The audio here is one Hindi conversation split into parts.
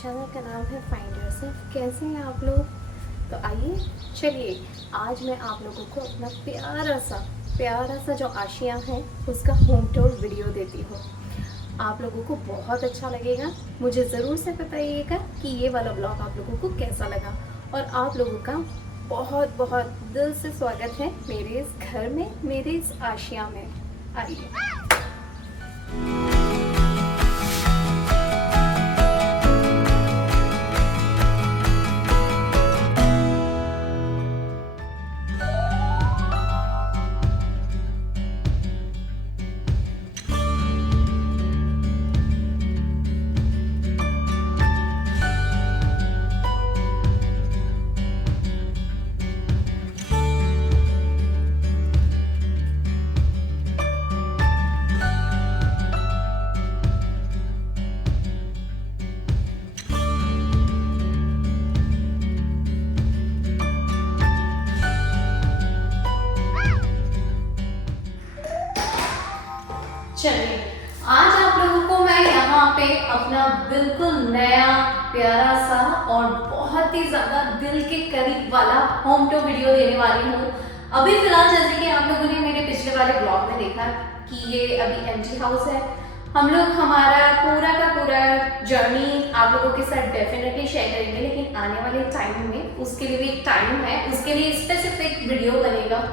चैनल का नाम है फाइंड योरसेल्फ। कैसे हैं आप लोग? तो आइए चलिए आज मैं आप लोगों को अपना प्यारा सा जो आशिया है उसका होम टूर वीडियो देती हूँ। आप लोगों को बहुत अच्छा लगेगा। मुझे ज़रूर से बताइएगा कि ये वाला ब्लॉग आप लोगों को कैसा लगा। और आप लोगों का बहुत बहुत दिल से स्वागत है मेरे इस घर में, मेरे इस आशिया में। आइए। चलिए आज आप लोगों को मैं यहाँ पे अपना बिल्कुल नया प्यारा सा और बहुत ही ज्यादा दिल के करीब वाला होम टूर वीडियो देने वाली हूँ। अभी फिलहाल जैसे कि आप लोगों ने मेरे पिछले वाले ब्लॉग में देखा कि ये अभी एम्प्टी हाउस है। हम लोग हमारा पूरा का पूरा जर्नी आप लोगों के साथ डेफिनेटली शेयर करेंगे, लेकिन आने वाले टाइम में उसके लिए भी एक टाइम है, उसके लिए स्पेसिफिक वीडियो बनेगा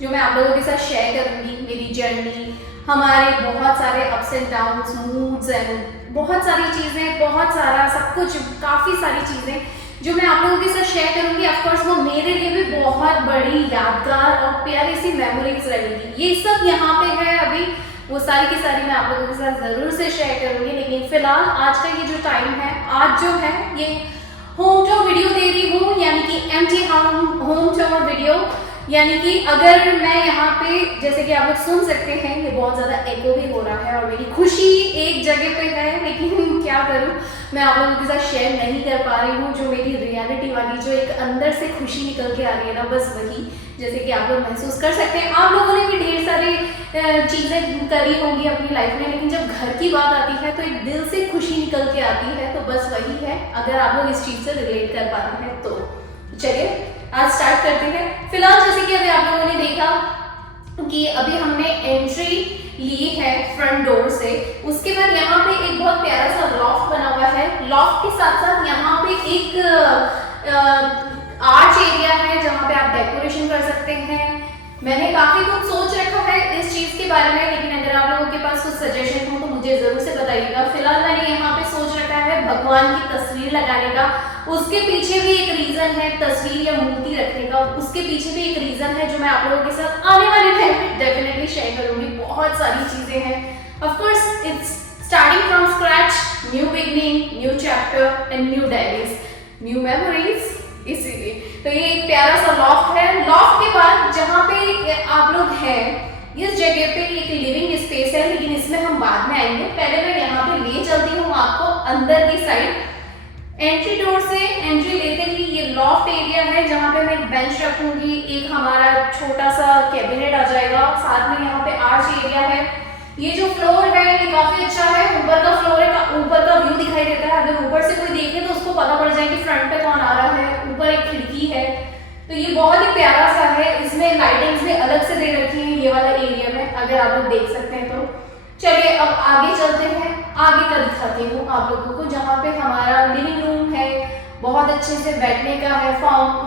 जो मैं आप लोगों के साथ शेयर करूंगी। मेरी जर्नी, हमारे बहुत सारे ups and downs, moods and बहुत सारी चीज़ें, बहुत सारा सब कुछ, काफ़ी सारी चीज़ें जो मैं आप लोगों के साथ शेयर करूंगी। ऑफकोर्स वो मेरे लिए भी बहुत बड़ी यादगार और प्यारी सी मेमोरीज रहेगी। ये सब यहाँ पे है अभी, वो सारी की सारी मैं आप लोगों के साथ ज़रूर से शेयर करूंगी। लेकिन फिलहाल आज का ये जो टाइम है, आज जो है ये होम टूर वीडियो दे रही हूँ, यानी कि एम्प्टी होम टूर वीडियो। यानी कि अगर मैं यहाँ पे, जैसे कि आप लोग सुन सकते हैं, ये बहुत ज़्यादा एको भी हो रहा है और मेरी खुशी एक जगह पे है, लेकिन क्या करूँ, मैं आप लोगों के साथ शेयर नहीं कर पा रही हूँ। जो मेरी रियलिटी वाली, जो एक अंदर से खुशी निकल के आ रही है ना, बस वही, जैसे कि आप लोग महसूस कर सकते हैं। आप लोगों ने भी ढेर सारी चीज़ें करी होंगी अपनी लाइफ में, लेकिन जब घर की बात आती है तो एक दिल से खुशी निकल के आती है। तो बस वही है, अगर आप लोग इस चीज़ से रिलेट कर पा रहे हैं तो चलिए आज स्टार्ट करते हैं। फिलहाल जैसे कि अभी आप लोगों ने देखा कि अभी हमने एंट्री ली है फ्रंट डोर से, उसके बाद यहाँ पे एक बहुत प्यारा सा लॉफ्ट बना हुआ है। लॉफ्ट के साथ साथ यहाँ पे एक आर्च एरिया है जहाँ पे आप डेकोरेशन कर सकते हैं। मैंने काफी कुछ सोच रखा है इस चीज के बारे में, लेकिन अगर आप लोगों के पास कुछ सजेशन हो तो मुझे जरूर से बताइएगा। फिलहाल मैंने यहाँ पे सोच रखा है भगवान की तस्वीर लगाने का। उसके पीछे भी एक रीजन है, तस्वीर या मूर्ति रखने का, उसके पीछे भी एक रीजन है जो मैं आप लोगों के साथ आने वाले टाइम में डेफिनेटली शेयर करूंगी। बहुत सारी चीजें हैं। Of course it's starting from scratch, new beginning, new chapter and new diaries, new memories. इसीलिए तो ये एक प्यारा सा लॉफ्ट है। लॉफ्ट के बाद जहाँ पे आप लोग हैं, इस जगह पे एक लिविंग स्पेस है, लेकिन इसमें हम बाद में आएंगे। पहले मैं यहाँ पे ले चलती हूँ आपको अंदर की साइड। एंट्री डोर से एंट्री लेते ही ये लॉफ्ट एरिया है जहाँ पे मैं बेंच रखूंगी, एक हमारा छोटा सा कैबिनेट आ जाएगा, साथ में यहाँ पे आर्च एरिया है। ये जो फ्लोर है ये काफी अच्छा है, ऊपर का फ्लोर है, ऊपर का व्यू दिखाई देता है। अगर ऊपर से कोई देखे तो उसको पता पड़ जाए कि फ्रंट पे कौन आ रहा है। ऊपर एक खिड़की है, तो ये बहुत ही प्यारा सा है। इसमें लाइटिंग्स भी अलग से दे रखी है ये वाला एरिया में, अगर आप लोग देख सकते हैं तो। चलिए अब आगे चलते हैं, आगे का दिखाती हूँ आप लोगों को, जहाँ पे हमारा लिविंग रूम है, बहुत अच्छे से बैठने का है।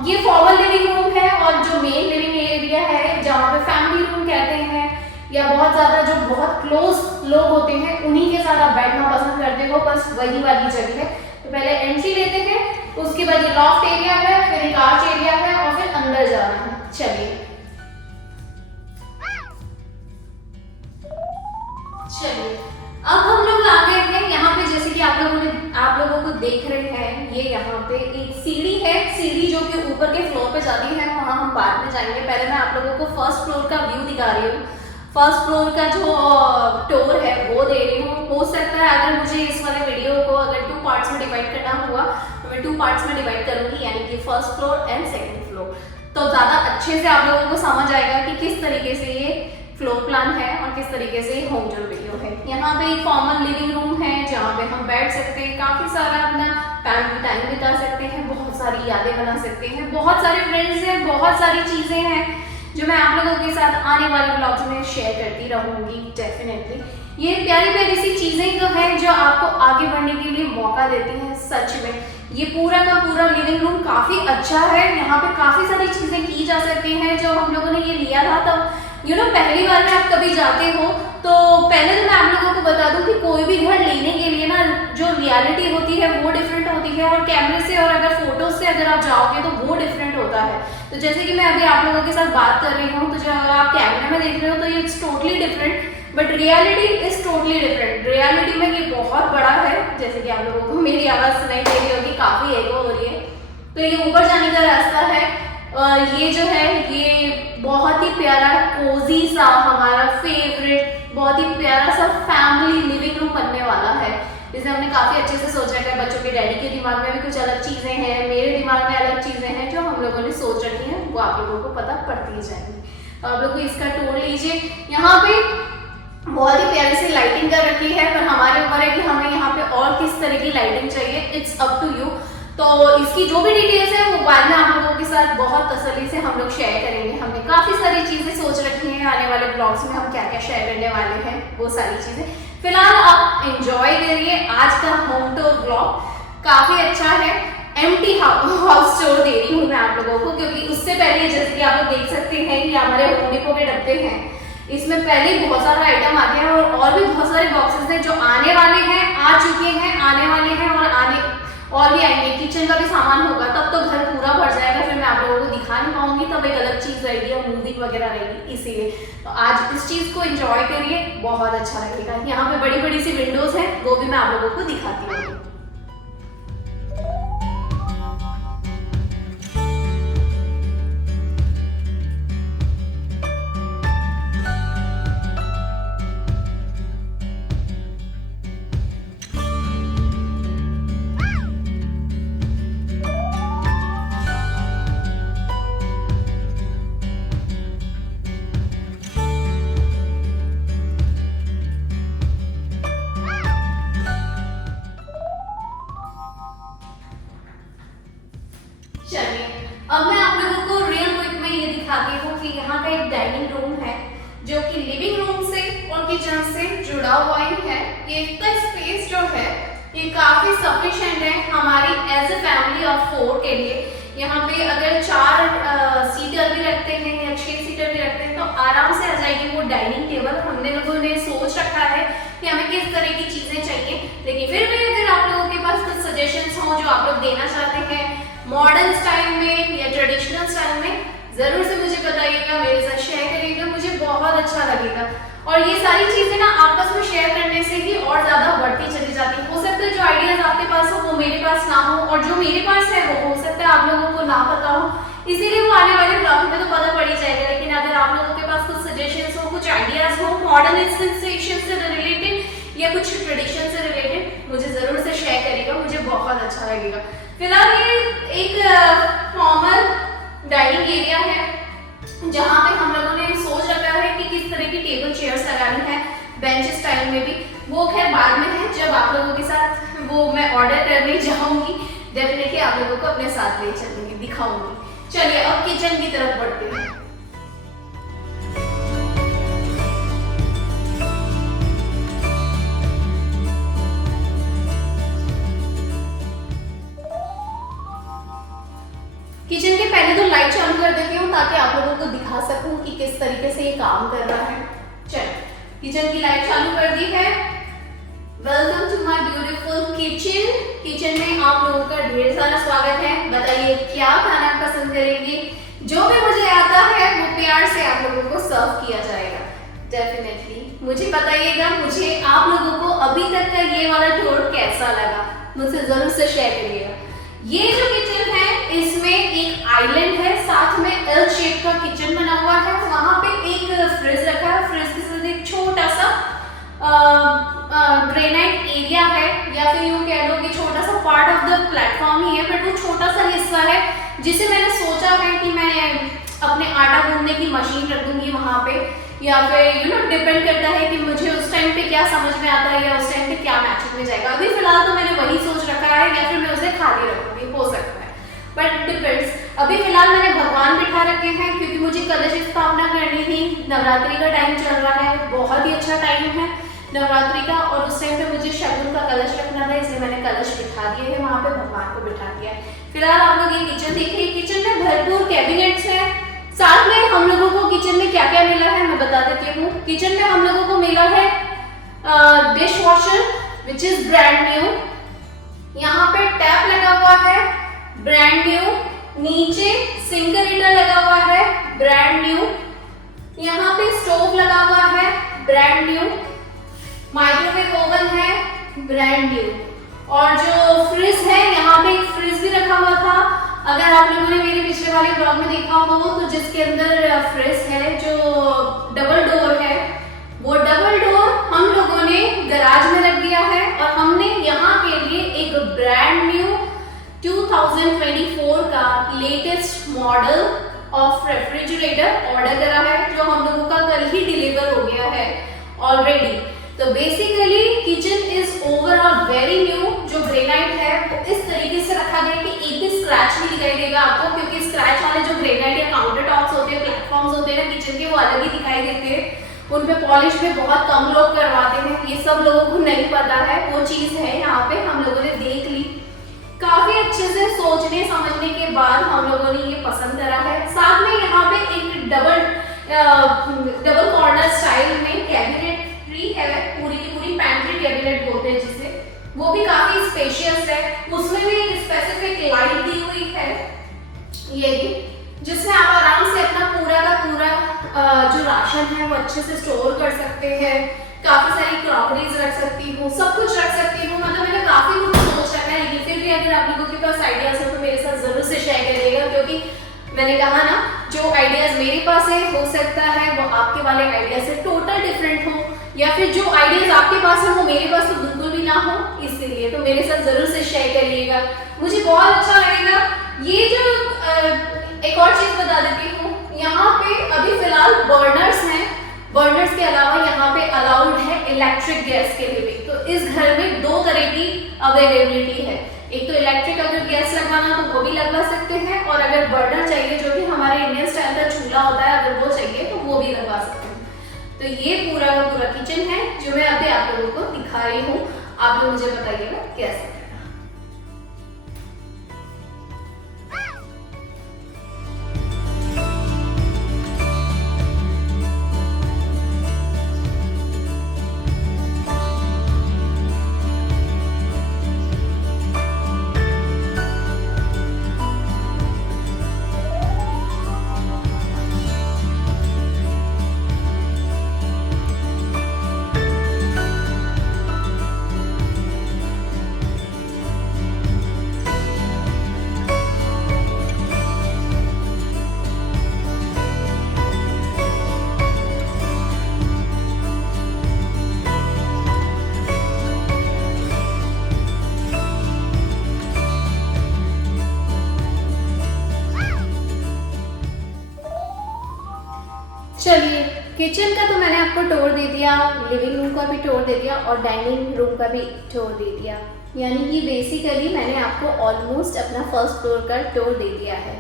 ये फॉर्मल लिविंग रूम है, और जो मेन लिविंग एरिया है जहाँ पे फैमिली रूम कहते हैं, या बहुत ज्यादा जो बहुत क्लोज लोग होते हैं उन्हीं के साथ आप बैठना पसंद करते हो, बस वही वाली जगह है। तो पहले एंट्री लेते हैं, उसके बाद ये लॉफ्ट एरिया है, फिर एक आर्च एरिया है, और फिर अंदर जाना है। चलिए अब हम लोग आ गए हैं यहाँ पे। जैसे कि आप लोगों को देख रहे हैं, ये यहाँ पे एक सीढ़ी है, सीढ़ी जो कि ऊपर के फ्लोर पे जाती है, वहां हम बाद में जाएंगे। पहले मैं आप लोगों को फर्स्ट फ्लोर का व्यू दिखा रही हूँ। फर्स्ट फ्लोर का जो टूर है वो दे रही हूँ। हो सकता है अगर मुझे इस वाले वीडियो को अगर 2 पार्ट्स में डिवाइड करना हुआ तो मैं 2 पार्ट्स में डिवाइड करूंगी, यानी कि first floor and second floor, तो ज़्यादा अच्छे से आप लोगों को समझ आएगा कि किस तरीके से ये फ्लोर प्लान है और किस तरीके से होम टूर वीडियो है। यहाँ पे एक कॉमन लिविंग रूम है जहाँ पे हम बैठ सकते हैं, काफ़ी सारा अपना टाइम बिता सकते हैं, बहुत सारी यादें बना सकते हैं, बहुत सारे फ्रेंड्स हैं, बहुत सारी चीज़ें हैं जो मैं आप लोगों के साथ आने वाले ब्लॉग्स में शेयर करती रहूँगी डेफिनेटली। ये प्यारी प्यारी सी चीज़ें तो हैं जो आपको आगे बढ़ने के लिए मौका देती हैं। सच में ये पूरा का पूरा लिविंग रूम काफ़ी अच्छा है, यहाँ पे काफ़ी सारी चीज़ें की जा सकती हैं। जो हम लोगों ने ये लिया था तब पहली बार में आप कभी जाते हो तो पहले तो मैं आप लोगों को बता दूं कि कोई भी घर लेने के लिए ना जो रियलिटी होती है वो डिफरेंट होती है, और कैमरे से और अगर फोटोज से अगर आप जाओगे तो वो डिफरेंट होता है। तो जैसे कि मैं अभी आप लोगों के साथ बात कर रही हूँ तो जो आप कैमरे में देख रहे हो तो ये totally different, but reality is totally different. Reality में ये बहुत बड़ा है, जैसे कि आप लोगों को मेरी आवाज़ सुनाई दे रही होगी, काफ़ी एको हो रही है। तो ये ऊपर जाने का रास्ता है, ये जो है ये बहुत ही प्यारा कोजी सा हमारा फेवरेट बहुत ही प्यारा सा फैमिली लिविंग रूम बनने वाला है। इसे हमने काफ़ी अच्छे से सोचा है। बच्चों के डैडी के दिमाग में भी कुछ अलग चीज़ें हैं, मेरे दिमाग में अलग चीज़ें हैं जो हम लोगों ने सोच रखी हैं, वो आप लोगों को पता पड़ती जाएंगी। तो आप लोग इसका टूर लीजिए। यहाँ पे बहुत ही प्यारी सी लाइटिंग कर रखी है, पर हमारे ऊपर है कि हमें यहाँ पे और किस तरह की लाइटिंग चाहिए, इट्स अप टू यू। तो इसकी जो भी डिटेल्स है वो बाद में आप लोगों के साथ बहुत तसल्ली से हम लोग शेयर करेंगे। हमने काफ़ी सारी चीज़ें सोच रखी हैं, आने वाले ब्लॉग्स में हम क्या क्या शेयर करने वाले हैं वो सारी चीज़ें। फिलहाल आप एंजॉय करिए आज का होम टूर ब्लॉग, काफ़ी अच्छा है। एम्प्टी हाउस टूर दे रही हूँ मैं आप लोगों को, क्योंकि उससे पहले जैसे कि आप लोग देख सकते हैं कि हमारे होम डिपो के डब्बे हैं, इसमें पहले बहुत सारा आइटम आ गया है और भी बहुत सारे बॉक्सेस हैं जो आने वाले हैं, आ चुके हैं, आने वाले हैं और भी आएंगे। किचन का भी सामान होगा तब तो घर पूरा भर जाएगा, फिर मैं आप लोगों को दिखा नहीं पाऊंगी, तब एक अलग चीज़ रहेगी और मूविंग वगैरह रहेगी। इसीलिए तो आज इस चीज़ को एंजॉय करिए, बहुत अच्छा लगेगा। यहाँ पे बड़ी बड़ी सी विंडोज हैं, वो भी मैं आप लोगों को दिखाती हूँ। चलिए अब मैं आप लोगों को रियल क्विक में ये दिखाती हूँ कि यहाँ का एक डाइनिंग रूम है जो कि लिविंग रूम से और किचन से जुड़ा हुआ ही है। ये इसका स्पेस जो है ये काफी सफिशिएंट है हमारी एज ए फैमिली ऑफ 4 के लिए। यहाँ पे अगर 4 सीटर भी रखते हैं या 6 सीटर भी रखते हैं तो आराम से आ जाएगी वो डाइनिंग टेबल। हमने लोगों ने सोच रखा है कि हमें किस तरह की चीजें चाहिए, लेकिन फिर भी अगर आप लोगों के पास कुछ सजेशंस हो जो आप लोग देना चाहते हैं मॉडर्न स्टाइल में या ट्रेडिशनल स्टाइल में, जरूर से मुझे बताइएगा, मेरे साथ शेयर करिएगा, मुझे बहुत अच्छा लगेगा। और ये सारी चीजें ना आपस में शेयर करने से ही और ज्यादा बढ़ती चली जाती है। हो सकता है जो आइडियाज आपके पास हो वो मेरे पास ना हो, और जो मेरे पास है वो हो सकता है आप लोगों को ना पता हो, इसीलिए वो आने वाले ब्लॉग में तो पता पड़ ही जाएगा। लेकिन अगर आप लोगों के पास कुछ सजेशंस हो, कुछ आइडियाज हो मॉडर्न इंस्टीट्यूशन से रिलेटेड या कुछ ट्रेडिशन से रिलेटेड, मुझे जरूर से शेयर करिएगा, मुझे बहुत अच्छा लगेगा। फिलहाल ये एक फॉर्मल डाइनिंग एरिया है जहाँ पे हम लोगों ने सोच रखा है कि किस तरह की टेबल चेयर्स लगानी है, बेंच स्टाइल में भी, वो खैर बाद में है जब आप लोगों के साथ वो मैं ऑर्डर करने जाऊंगी, डेफिनेटली आप लोगों को अपने साथ ले चलूंगी, दिखाऊंगी। चलिए अब किचन की तरफ बढ़ते हैं। किचन के पहले तो लाइट चालू कर देती हूँ ताकि आप लोगों को दिखा सकूं कि किस तरीके से ये काम कर रहा है। चलो किचन की लाइट चालू कर दी है। Welcome to my beautiful kitchen. Kitchen में आप लोगों का ढेर सारा स्वागत है। बताइए क्या खाना पसंद करेंगे, जो भी मुझे आता है वो प्यार से आप लोगों को सर्व किया जाएगा। डेफिनेटली मुझे बताइएगा, मुझे आप लोगों को अभी तक का ये वाला टूर कैसा लगा, मुझसे जरूर से शेयर करिएगा। ये जो किचन है इसमें एक आइलैंड है, साथ में एल शेप का किचन बना हुआ है, वहां पे एक फ्रिज रखा है, फ्रिज के साथ एक छोटा सा ग्रेनाइट एरिया है, या फिर यूं कह लो कि छोटा सा पार्ट ऑफ द प्लेटफॉर्म ही है, बट वो छोटा सा हिस्सा है जिसे मैंने सोचा है कि मैं अपने आटा गूंदने की मशीन रख दूंगी वहां पे, या फिर डिपेंड करता है कि मुझे उस टाइम पे क्या समझ में आता है या उस टाइम पे क्या मैचिंग में जाएगा। अभी फिलहाल तो मैंने वही सोच रखा है या फिर मैं उसे खाली रखूंगी, हो सकता है, बट डिपेंड्स। अभी फिलहाल मैंने भगवान बिठा रखे हैं क्योंकि मुझे कलश स्थापना करनी थी। नवरात्रि का टाइम चल रहा है, बहुत ही अच्छा टाइम है नवरात्रि का, और उस टाइम पे मुझे शगुन का कलश रखना था, इसलिए मैंने कलश बिठा दिए हैं वहाँ पे, भगवान को बिठा दिया है। फिलहाल आप लोग ये किचन देखिए, किचन में भरपूर कैबिनेट्स है। साथ में हम लोगों को किचन में क्या क्या मिला है मैं बता देती हूँ। किचन में हम लोगों को मिला है dish washer which is brand new. यहाँ पे टैप लगा हुआ है ब्रांड न्यू, नीचे सिंगल हीटर लगा हुआ है ब्रांड न्यू, यहाँ पे स्टोव लगा हुआ है ब्रांड न्यू, माइक्रोवेव ओवन है ब्रांड न्यू, और जो फ्रिज है यहाँ पे एक फ्रिज भी रखा हुआ था। अगर आप लोगों ने मेरे पिछले वाले ब्लॉग में देखा हो तो जिसके अंदर फ्रिज है जो डबल डोर है, वो डबल डोर हम लोगों ने गराज में रख दिया है, और हमने यहाँ के लिए एक ब्रांड न्यू 2024 का latest model of refrigerator order करा है, जो हम लोगों का कल ही डिलीवर हो गया है ऑलरेडी। तो basically kitchen is overall very new. जो ग्रेनाइट है वो इस तरीके से रखा गया कि एक भी स्क्रैच नहीं दिखाई देगा आपको, क्योंकि स्क्रैच वाले जो ग्रेनाइट या काउंटर टॉप्स होते हैं, प्लेटफॉर्म्स होते हैं ना किचन के, वो अलग ही दिखाई देते हैं। उन पे पॉलिश भी बहुत कम लोग करवाते हैं, ये सब लोगों को नहीं पता है, वो चीज है यहाँ पे हम लोगों ने देख ली। काफी अच्छे से सोचने समझने के बाद हम लोगों ने ये पसंद करा है। साथ में यहाँ पे एक डबल कॉर्नर स्टाइल में कैबिनेट है, पूरी की पूरी पैंट्री कैबिनेट बोलते हैं जिसे, वो भी काफी स्पेशियस है। उसमें भी एक स्पेसिफिक लाइट दी हुई है ये भी, जिसमें आप आराम से अपना पूरा का पूरा जो राशन है वो अच्छे से स्टोर कर सकते हैं। काफी सारी क्रॉकरीज रख सकती हूँ, सब कुछ रख सकती हूँ, मतलब मैंने काफी कुछ सोच रखा है। लेकिन फिर भी अगर आप लोगों के पास आइडियाज हो तो मेरे साथ जरूर से शेयर करिएगा, क्योंकि मैंने कहा ना, जो आइडियाज मेरे पास है हो सकता है वो आपके वाले आइडिया से टोटल डिफरेंट हो, या फिर जो आइडियाज आपके पास है वो मेरे पास तो बिल्कुल भी ना हो, इसीलिए तो मेरे साथ जरूर से शेयर करिएगा, मुझे बहुत अच्छा लगेगा। ये जो एक और चीज बता देती हूँ, यहाँ पे अभी फिलहाल बर्नर्स हैं, बर्नर्स के अलावा यहाँ पे अलाउड है इलेक्ट्रिक गैस के लिए भी। तो इस घर में दो तरह की अवेलेबिलिटी है, एक तो इलेक्ट्रिक अगर गैस लगवाना तो वो भी लगवा सकते हैं, और अगर बर्नर चाहिए जो कि हमारे इंडियन स्टाइल का चूल्हा होता है, अगर वो चाहिए तो वो भी लगवा सकते हैं। तो ये पूरा का पूरा किचन है जो मैं अभी आप लोगों को दिखा रही हूँ। आप लोग मुझे बताइएगा कैसे। चलिए, किचन का तो मैंने आपको टूर दे दिया, लिविंग रूम का भी टूर दे दिया और डाइनिंग रूम का भी टूर दे दिया, यानी कि बेसिकली मैंने आपको ऑलमोस्ट अपना फर्स्ट फ्लोर का टूर दे दिया है।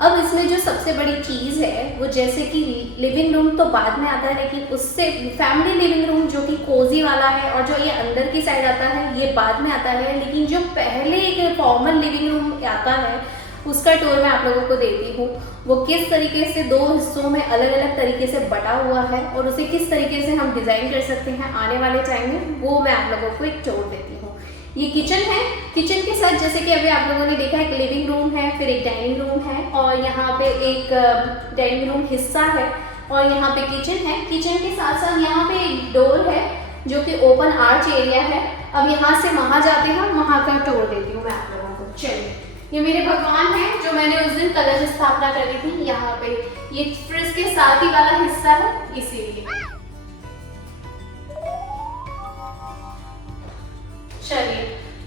अब इसमें जो सबसे बड़ी चीज़ है वो, जैसे कि लिविंग रूम तो बाद में आता है, लेकिन उससे फैमिली लिविंग रूम जो कि कोजी वाला है और जो ये अंदर की साइड आता है ये बाद में आता है, लेकिन जो पहले एक फॉर्मल लिविंग रूम आता है उसका टूर मैं आप लोगों को देती हूँ। वो किस तरीके से दो हिस्सों में अलग अलग तरीके से बटा हुआ है और उसे किस तरीके से हम डिज़ाइन कर सकते हैं आने वाले टाइम में, वो मैं आप लोगों को एक टूर देती हूँ। ये किचन है, किचन के साथ जैसे कि अभी आप लोगों ने देखा एक लिविंग रूम है, फिर एक डाइनिंग रूम है और यहाँ पे एक डाइनिंग रूम हिस्सा है और यहाँ पे किचन है। किचन के साथ साथ यहाँ पे एक डोर है जो कि ओपन आर्च एरिया है। अब यहाँ से वहाँ जाते हैं, वहाँ का टूर देती हूँ मैं आप लोगों को। चलिए, ये मेरे भगवान हैं जो मैंने उस दिन कलश स्थापना करी थी। यहाँ पे ये फ्रिज के साथ ही वाला हिस्सा है, इसीलिए। चलिए,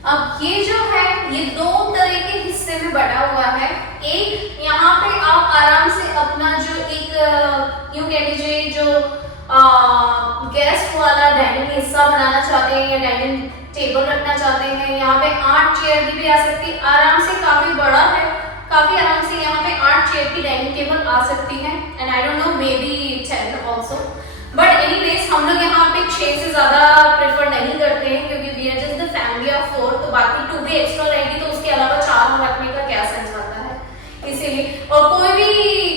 अब ये जो है ये दो तरह के हिस्से में बटा हुआ है। एक यहाँ पे आप आराम से अपना जो एक यूं कह लीजिए जो गेस्ट वाला डाइनिंग हिस्सा बनाना चाहते हैं या डाइनिंग टेबल रखना चाहते हैं, यहाँ पे 8 चेयर भी आ सकती है आराम से, काफी बड़ा है, काफी आराम से यहाँ पे 8 चेयर की डाइनिंग टेबल आ सकती है, and I don't know may be 10 also, but anyways हम लोग यहाँ पे 6 से ज्यादा प्रेफर नहीं करते हैं क्योंकि we are just the family of 4, तो बाकी 2 भी एक्स्ट्रा रहेगी तो उसके अलावा 4 रखने का क्या सेंस बनता है, इसीलिए। और कोई भी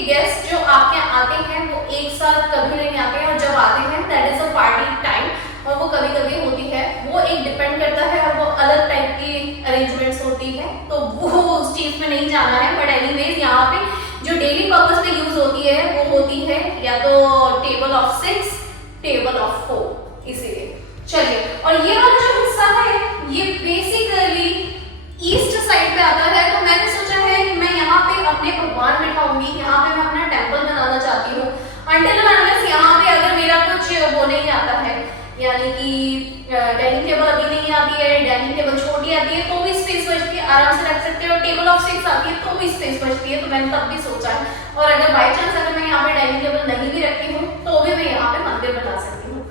गेस्ट जो आपके आते हैं वो एक साथ कभी नहीं आते हैं, और जब आते हैं that is a party time, और वो कभी कभी होती है, वो एक डिपेंड करता है और वो अलग टाइप की अरेंजमेंट्स होती है, तो वो उस चीज में नहीं जाना है। बट एनीवेज यहाँ पे जो डेली पर्पस में यूज होती है वो होती है या तो टेबल ऑफ 6, टेबल ऑफ 4, इसीलिए। चलिए, और ये वाला जो हिस्सा है ये बेसिकली ईस्ट साइड पे आता है, तो मैंने सोचा है कि मैं यहाँ पे अपने भगवान बिठाऊंगी, यहाँ पे मैं अपना टेम्पल बनाना चाहती हूँ। अंटिल अनलेस यहाँ पे अगर मेरा कुछ वो नहीं आता है, यानी कि डाइनिंग टेबल अभी नहीं आती है, डाइनिंग टेबल छोटी आती है तो भी स्पेस बचती है, आराम से रख सकते हैं, और टेबल ऑफ 6 आती है तो भी स्पेस बचती है, तो मैंने तब भी सोचा है। और अगर बाई चांस अगर मैं यहाँ पे डाइनिंग टेबल नहीं भी रखती हूँ तो भी मैं यहाँ पे मंदिर बना सकती हूँ।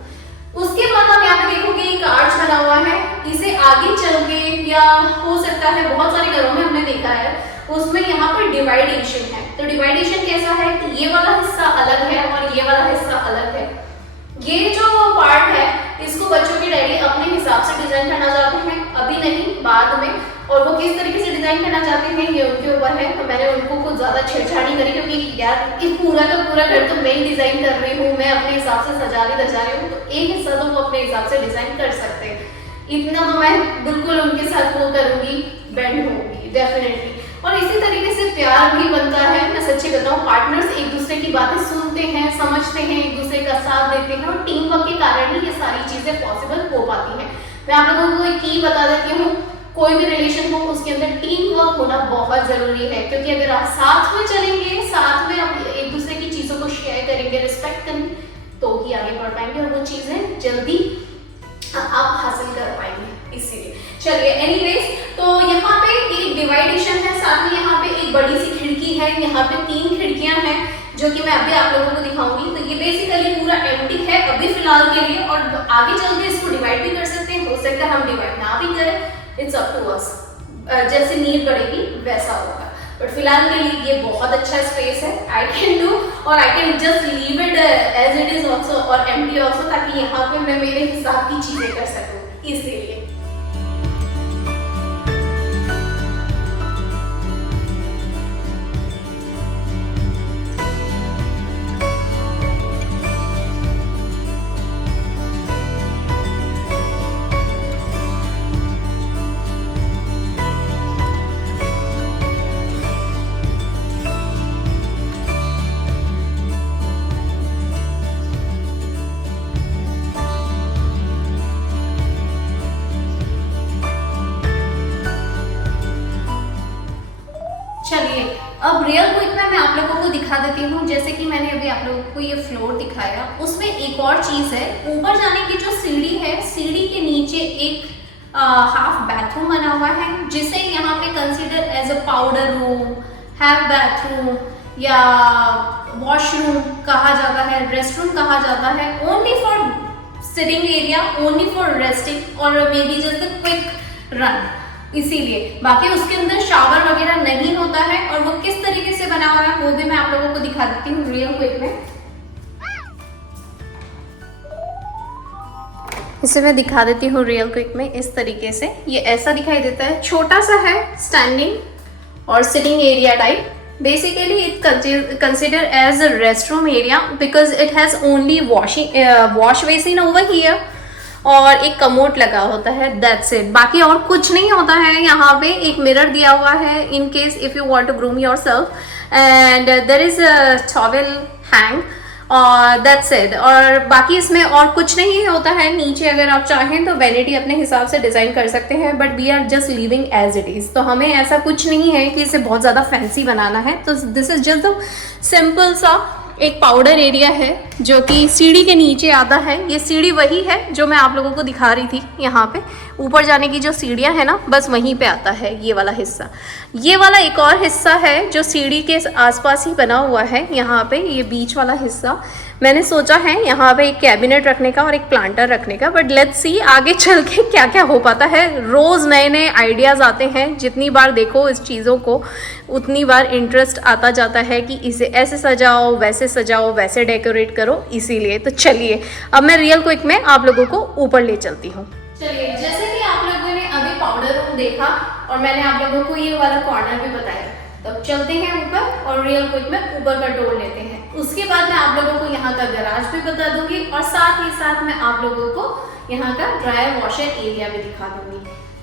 उसके बाद आप यहाँ पे देखोगे एक आर्च बना हुआ है, इसे आगे चल के या हो सकता है बहुत सारे घरों में हमने देखा है उसमें यहाँ पर डिवाइडेशन है, तो डिवाइडेशन कैसा है कि ये वाला हिस्सा अलग है और ये वाला हिस्सा अलग है। ये जो पार्ट है इसको बच्चों के डैडी अपने हिसाब से डिजाइन करना चाहते हैं, अभी नहीं बाद में, और वो किस तरीके से डिजाइन करना चाहते हैं ये उनके ऊपर है। तो मैंने उनको कुछ ज्यादा छेड़छाड़ नहीं करी क्योंकि यार ये पूरा का पूरा घर तो मैं ही डिजाइन कर रही हूँ, मैं अपने हिसाब से सजा रही हूँ, तो एक हिस्सा तो वो अपने हिसाब से डिजाइन कर सकते हैं, इतना तो मैं बिल्कुल उनके साथ वो करूंगी, बेंड होंगी डेफिनेटली। और इसी तरीके से प्यार भी बनता है, मैं सच्ची बताऊं, पार्टनर्स एक दूसरे की बातें सुनते हैं, समझते हैं, एक दूसरे का साथ देते हैं, और टीम वर्क के कारण ही ये सारी चीजें पॉसिबल हो पाती हैं। मैं आप लोगों को एक की बता देती हूँ, कोई भी रिलेशन हो उसके अंदर टीम वर्क होना बहुत जरूरी है, क्योंकि अगर आप साथ में चलेंगे, साथ में आप एक दूसरे की चीजों को शेयर करेंगे, रिस्पेक्ट करेंगे, तो ही आगे बढ़ पाएंगे और वो चीजें जल्दी आप हासिल कर पाएंगे, इसीलिए। चलिए एनीवेज, तो यहाँ पे एक डिवाइडेशन है, साथ में यहाँ पे एक बड़ी सी खिड़की है, यहाँ पे 3 खिड़कियां हैं जो कि मैं अभी आप लोगों को दिखाऊंगी। तो ये बेसिकली पूरा एम्प्टी है अभी फिलहाल के लिए, और आगे चल के इसको डिवाइड भी कर सकते हैं, हो सकता है हम डिवाइड ना भी करें, इट्स अप टू अस, जैसे नीड पड़ेगी वैसा होगा, बट फिलहाल के लिए ये बहुत अच्छा स्पेस है, आई कैन डू, और I can just leave it as it is also और एम्प्टी ऑल्सो, ताकि यहाँ पे मैं मेरे हिसाब की चीजें कर सकूँ, इसीलिए। चलिए, अब रियल क्विक में मैं आप लोगों को दिखा देती हूँ, जैसे कि मैंने अभी आप लोगों को ये फ्लोर दिखाया, उसमें एक और चीज है, ऊपर जाने की जो सीढ़ी है, सीढ़ी के नीचे एक हाफ बाथरूम बना हुआ है, जिसे यहाँ पे consider as a powder room, half bathroom या वॉशरूम कहा जाता है, रेस्टरूम कहा जाता है, only for sitting area, only for resting और maybe just a quick run, इसीलिए। बाकी उसके अंदर शावर वगैरह नहीं होता है, और वो किस तरीके से बना हुआ है वो भी मैं आप लोगों को दिखा देती हूँ रियल क्विक में। इसे मैं दिखा देती हूँ रियल क्विक में, इस तरीके से ये ऐसा दिखाई देता है, छोटा सा है, स्टैंडिंग और sitting area type. Basically, it considered as a restroom area because it has only wash basin over here और एक कमोड लगा होता है, that's it। बाकी और कुछ नहीं होता है। यहाँ पे एक मिरर दिया हुआ है in case if you want to groom yourself, and there is a towel hang और that's it। और बाकी इसमें और कुछ नहीं होता है। नीचे अगर आप चाहें तो वैनिटी अपने हिसाब से डिज़ाइन कर सकते हैं, but we are just living as it is. तो हमें ऐसा कुछ नहीं है कि इसे बहुत ज़्यादा फैंसी बनाना है। तो this is just the simple सा एक पाउडर एरिया है जो कि सीढ़ी के नीचे आता है। ये सीढ़ी वही है जो मैं आप लोगों को दिखा रही थी। यहाँ पे ऊपर जाने की जो सीढ़ियाँ है ना, बस वहीं पे आता है ये वाला हिस्सा। ये वाला एक और हिस्सा है जो सीढ़ी के आसपास ही बना हुआ है। यहाँ पे ये बीच वाला हिस्सा मैंने सोचा है यहाँ पे एक कैबिनेट रखने का और एक प्लांटर रखने का, बट लेट्स सी आगे चल के क्या क्या हो पाता है। रोज़ नए नए आइडियाज़ आते हैं, जितनी बार देखो इस चीज़ों को उतनी बार इंटरेस्ट आता जाता है कि इसे ऐसे सजाओ, वैसे डेकोरेट करो। इसीलिए तो चलिए अब मैं रियल क्विक में आप लोगों को ऊपर ले चलती हूँ। चलिए, जैसे कि आप लोगों ने अभी पाउडर रूम देखा और मैंने आप लोगों को ये वाला कॉर्नर भी बताया, तब चलते हैं ऊपर और रियल क्विक में ऊपर का डोर लेते हैं। उसके बाद मैं आप लोगों को यहाँ का गैराज भी बता दूंगी और साथ ही साथ मैं आप लोगों को यहाँ का ड्रायर वॉशर एरिया भी दिखा दूंगी।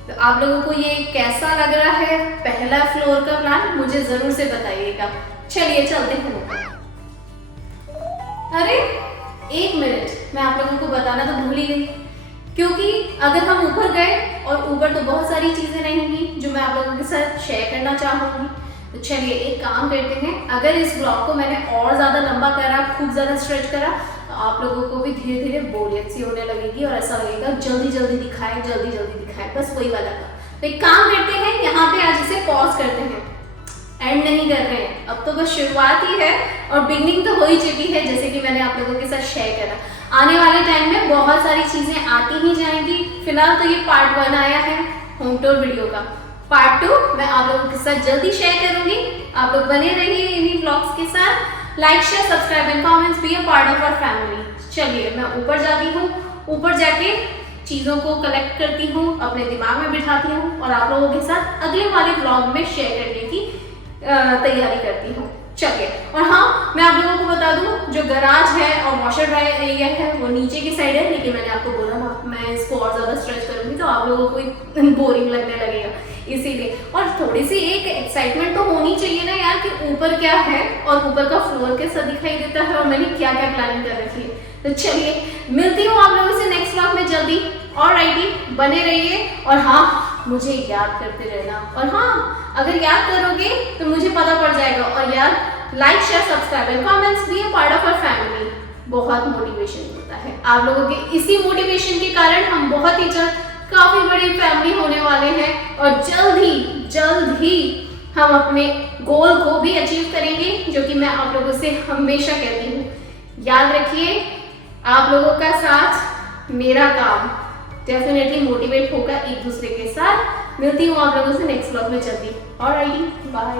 तो आप लोगों को ये कैसा लग रहा है पहला फ्लोर का प्लान, मुझे जरूर से बताइएगा। चलिए चलते हैं ऊपर। अरे एक मिनट, मैं आप लोगों को बताना तो भूल ही गई, क्योंकि अगर हम ऊपर गए और ऊपर तो बहुत सारी चीजें रहेंगी जो मैं आप लोगों के साथ शेयर करना चाहूंगी। तो चलिए एक काम करते हैं, अगर इस ब्लॉग को मैंने और ज़्यादा लंबा करा, खूब ज़्यादा स्ट्रेच करा, तो आप लोगों को भी धीरे धीरे बोरियत सी होने लगेगी और ऐसा लगेगा जल्दी जल्दी दिखाए, बस वही वाला का। तो एक काम करते हैं, यहाँ पे आज इसे पॉज करते हैं, एंड नहीं कर रहे हैं, अब तो बस शुरुआत ही है और बिगनिंग तो हो ही चुकी है। जैसे कि मैंने आप लोगों के साथ शेयर करा, आने वाले टाइम में बहुत सारी चीज़ें आती ही जाएंगी। फिलहाल तो ये पार्ट 1 आया है होम टूर वीडियो का। पार्ट 2 मैं आप लोगों के साथ जल्दी शेयर करूंगी। आप लोग बने रहिए इन्हीं ब्लॉग्स के साथ। Like, share, subscribe and comments, be a part of our family. चलिए मैं ऊपर जाती हूँ, ऊपर जाके चीज़ों को कलेक्ट करती हूँ, अपने दिमाग में बिठाती हूँ और आप लोगों के साथ अगले वाले ब्लॉग में शेयर करने की तैयारी करती हूँ। चलिए, और हाँ मैं आप लोगों को बता दूँ, जो गराज है और वॉशर ड्रायर एरिया है वो नीचे की साइड है, लेकिन मैंने आपको बोला ना मैं इसको और ज़्यादा स्ट्रेच करूँगी तो आप लोगों को बोरिंग लगने लगेगा, इसीलिए। और थोड़ी सी एक एक्साइटमेंट तो होनी चाहिए ना यार कि ऊपर क्या है और ऊपर का फ्लोर कैसा दिखाई देता है और मैंने क्या क्या प्लानिंग कर रखी है। तो चलिए मिलती हूँ आप लोगों से नेक्स्ट ब्लॉग में जल्दी। और बने रहिए और हाँ मुझे याद करते रहना, और हाँ अगर याद करोगे तो मुझे पता पड़ जाएगा। और यार like, share, subscribe and comments, be a part of our family. बहुत मोटिवेशन मिलता है आप लोगों के इसी मोटिवेशन के कारण हम बहुत ही जल्द काफी बड़ी फैमिली होने वाले हैं और जल्द ही हम अपने गोल को भी अचीव करेंगे, जो कि मैं आप लोगों से हमेशा कहती हूँ। याद रखिए, आप लोगों का साथ मेरा काम, डेफिनेटली मोटिवेट होगा एक दूसरे के साथ। मिलती हूँ आप लोगों से नेक्स्ट ब्लॉग में जल्दी। Alright, bye.